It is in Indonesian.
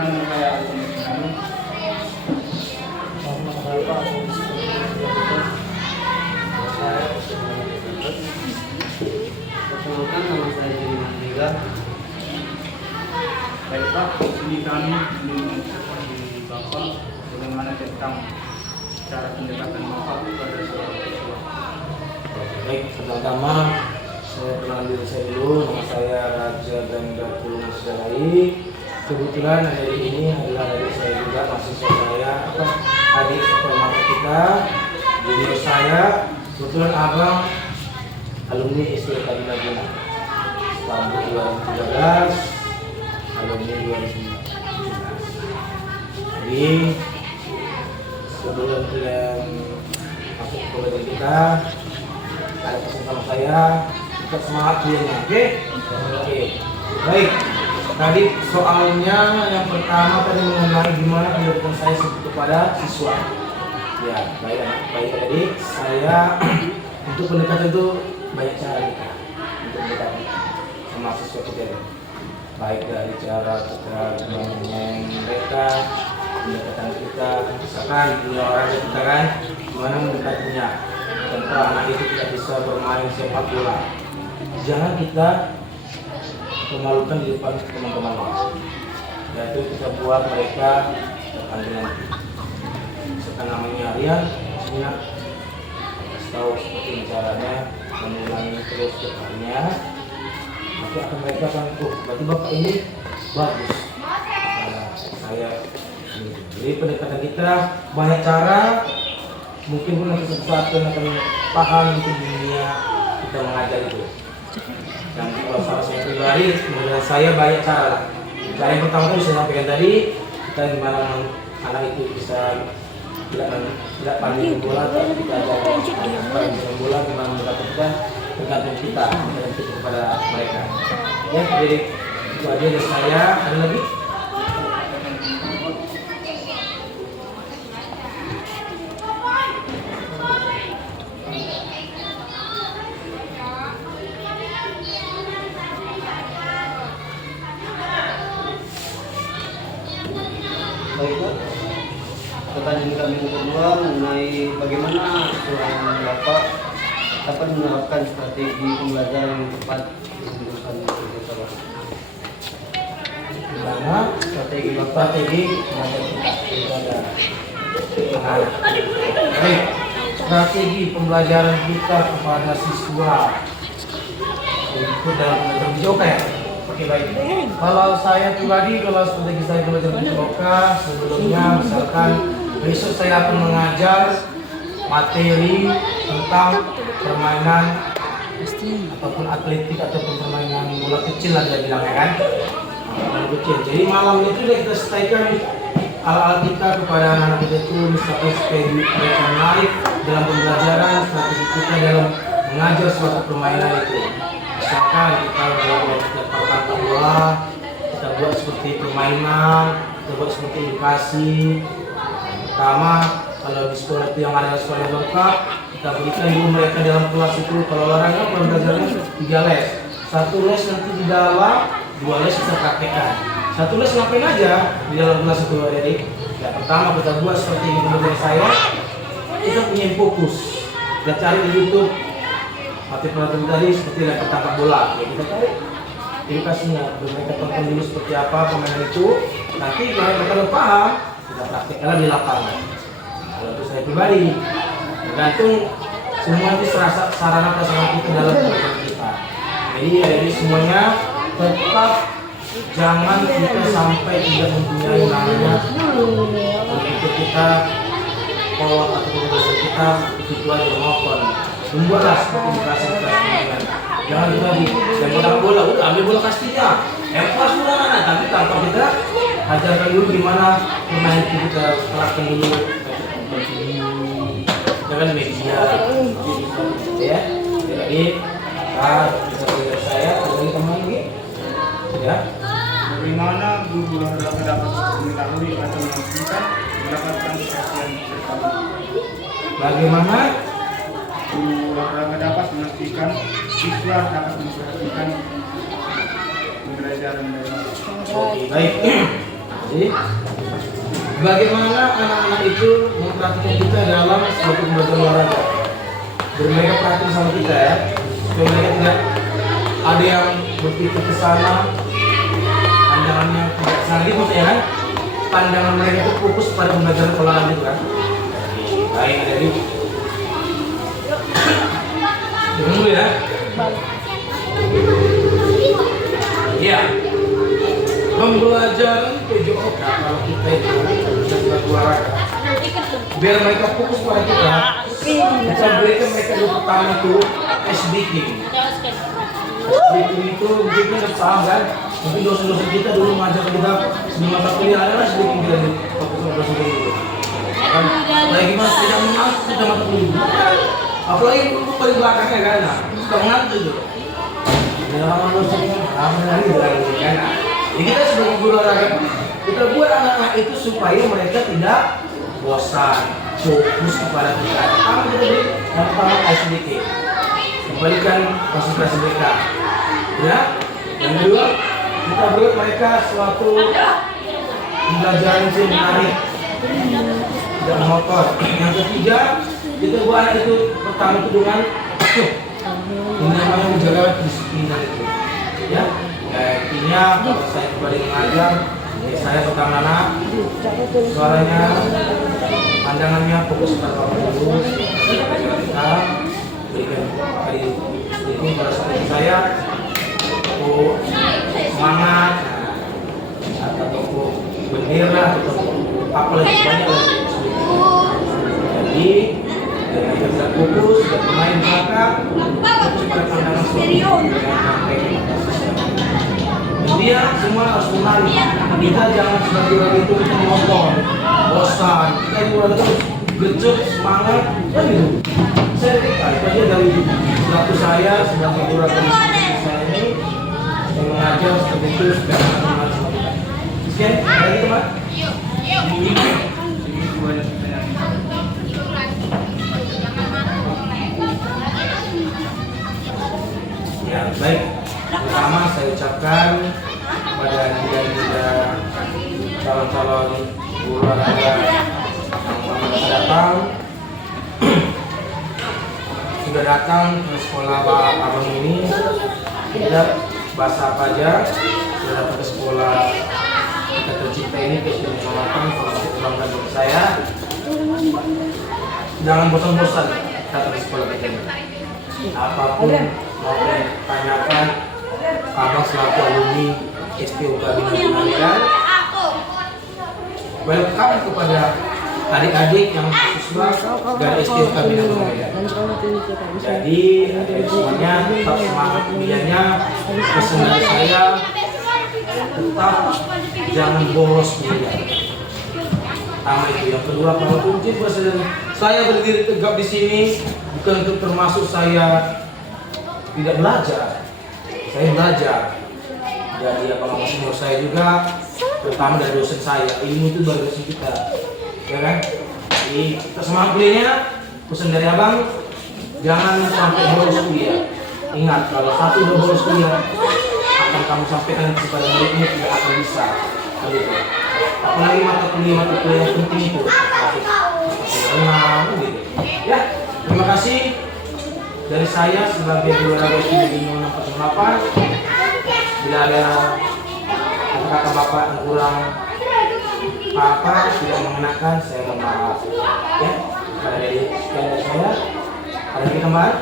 Perkenalkan, nama saya Jiri Mandira. Baik Pak, ini kami di Bapak bagaimana tentang cara pendekatan Bapak kepada seorang siswa. Baik, pertama saya kenal diri saya dulu. Nama saya Raja Ganda Pulungan Sedalai. Kebetulan hari ini adalah adik saya juga, mahasiswa saya, adik sekolah kita. Jadi saya kebetulan abang alumni SD Kadina Guna tahun 2013, alumni 2017. Jadi sebelum kalian masuk ke pelajaran kita, ada pesan sama saya, tetap semangat kuliahnya, oke? Oke. Baik. Tadi soalnya yang pertama tadi mengenai gimana pendidikan saya kepada siswa. Ya, baik tadi saya untuk pendekatan itu banyak cara kita untuk mendekati sama siswa kita. Baik dari cara kita mengenai mereka, pendekatan kita, misalkan dunia orang kita kan, gimana mendekatinya. Contoh anak itu tidak bisa bermain sepak bola, jangan kita memalukan di depan teman-teman, yaitu kita buat mereka terpanggil nanti. Misalkan namanya Aryan, sebenarnya tahu seperti caranya mengulangi terus depannya, nanti akan mereka akan berarti bapak ini bagus. Nah, saya jadi pendekatan kita banyak cara, mungkin pun nanti sesuatu yang akan paham di dunia kita mengajar itu. Dan kalau salah saya pribadi, menurut saya banyak cara lah. Cara yang pertama tadi saya sampaikan tadi, kita gimana anak itu bisa tidak pandai bola, tapi kita pandai bola, gimana mendapatkan kita tergantung kita kepada mereka. Ya, jadi itu aja dari saya. Ada lagi? Baiklah, pertanyaan kami yang kedua mengenai bagaimana seorang bapak dapat menerapkan strategi pembelajaran yang tepat di lingkungan kerja Bapak. Gimana strategi mengajar kita ada. Baik, strategi pembelajaran kita kepada siswa itu dalam mengajar Bijoka ya. Oke, baik. Kalau saya pribadi, kalau strategi saya belajar Bijoka, sebelumnya misalkan besok saya akan mengajar materi tentang permainan ataupun atletik ataupun permainan bola kecil lah dia bilangnya kan, bola kecil. Jadi malam itu kita setelahkan alat-alat kita kepada anak-anak kita itu, misalkan strategi mereka menarik dalam pembelajaran, strategi kita dalam mengajar suatu permainan itu. Misalkan kita buat bola, kita buat seperti permainan, kita buat seperti edukasi. Pertama, kalau di sekolah itu yang ada sekolah yang lengkap, kita berikan dulu mereka dalam kelas itu. Kalau olahraga pembelajarannya 3 les, 1 les nanti di dalam, 2 les kita praktekkan. 1 les ngapain aja di dalam kelas itu adik? Ya, pertama kita buat seperti ini menurut saya, kita punya fokus. Kita cari di YouTube materi tadi seperti yang tertangkap bola, ya kita cari edukasinya, mereka tonton dulu seperti apa permainan itu. Nanti kalau mereka udah paham, kita praktekkan di lapangan. Kalau itu saya pribadi, tergantung semua itu sarana prasarana kita dalam pembelajaran kita. Jadi semuanya tetap jangan kita sampai tidak mempunyai namanya untuk kita kolot atau pembelajaran kita itu aja monoton. Membuatlah seperti edukasi permainan. Jangan lagi dan bola udah ambil bola pastinya. Pas sudah anak, tapi tanpa kita ajarkan dulu gimana permainan itu kita terapkan dulu. Jangan media, ya. Jadi kita saya lagi teman lagi, ya. Bagaimana guru olahraga dapat mengetahui atau memastikan mendapatkan perhatian bersama? Bagaimana Guru olahraga dapat memastikan siswa dapat memperhatikan pembelajaran mereka. Oke, baik. Jadi, bagaimana anak-anak itu memperhatikan kita dalam suatu kegiatan olahraga? Biar mereka perhatian sama kita ya, supaya mereka tidak ada yang berpikir ke sana, pandangannya tidak sana gitu maksudnya kan? Pandangan mereka itu fokus pada pembelajaran olahraga itu kan? Baik, jadi dulu ya. Iya. Pembelajaran PJOK kalau kita itu bisa olahraga. Biar mereka fokus pada kita berikan mereka dulu pertama itu SBK. SBK itu mungkin kita paham kan? Mungkin dosen-dosen kita dulu mengajar kita sebelum mata kuliah adalah SBK kita di fokus pada dosen itu. Kan? Lagi mas tidak mengaku kita mata kuliah. Apalagi untuk paling belakangnya kan? Nah, suka mengantuk itu. Ya, dosennya ramai lagi kan? Jadi kita sebagai guru olahraga kita buat anak-anak itu supaya mereka tidak bosan, fokus kepada kita. Pertama kita beri yang pertama SBK, kembalikan konsentrasi mereka. Ya, yang kedua kita beri mereka suatu pembelajaran yang menarik, tidak monoton. Yang ketiga kita buat anak itu pertama itu dengan ini namanya menjaga disiplin itu. Ya. Intinya kalau saya kembali mengajar, saya pegang anak, suaranya, pandangannya fokus pada waktu dulu, kita berikan kali ini pada seperti saya, toko semangat, atau toko bendera, atau apa lagi banyak lagi. Jadi dengan kita fokus dan pemain belakang, fokus pada pandangan dia semua harus menarik. Kita jangan sebagai orang itu kita ngomong bosan. Kita juga harus gecut semangat kan gitu. Saya itu aja dari waktu saya sebagai guru saya ini yang mengajar seperti itu sudah semangat. Sekian dari teman. Ya baik. Pertama saya ucapkan kepada Anda calon-calon guru olahraga yang datang sudah datang ke sekolah Pak Abang ini, tidak bahasa apa aja, sudah datang ke sekolah kita tercinta ini ke sekolah kalau kebanggaan bagi saya. Jangan bosan-bosan datang ke sekolah kita ini. Apapun mau ditanyakan, Abang selaku alumni SPOK Bina Pendidikan, welcome kepada adik-adik yang siswa dari SPOK Bina Pendidikan. Jadi adik semuanya tetap semangat kuliahnya. Pesan dari saya, tetap jangan bolos kuliah. Pertama itu, yang kedua kalau kunci presiden saya berdiri tegap di sini bukan untuk termasuk saya tidak belajar. Saya belajar dari abang senior saya juga, pertama dari dosen saya. Ilmu itu dari dosen kita, ya kan? Jadi kita semangat kuliahnya. Pesan dari abang, jangan sampai bolos kuliah. Ingat, kalau satu udah bolos kuliah, akan kamu sampaikan kepada muridmu tidak akan bisa. Gitu. Apalagi mata kuliah yang penting itu, renang, gitu. Ya, terima kasih. Dari saya sebagai guru olahraga di 648, bila ada kata-kata bapak yang kurang apa tidak mengenakan, saya mohon maaf. Ya, sekian dari saya. Ada lagi tambahan?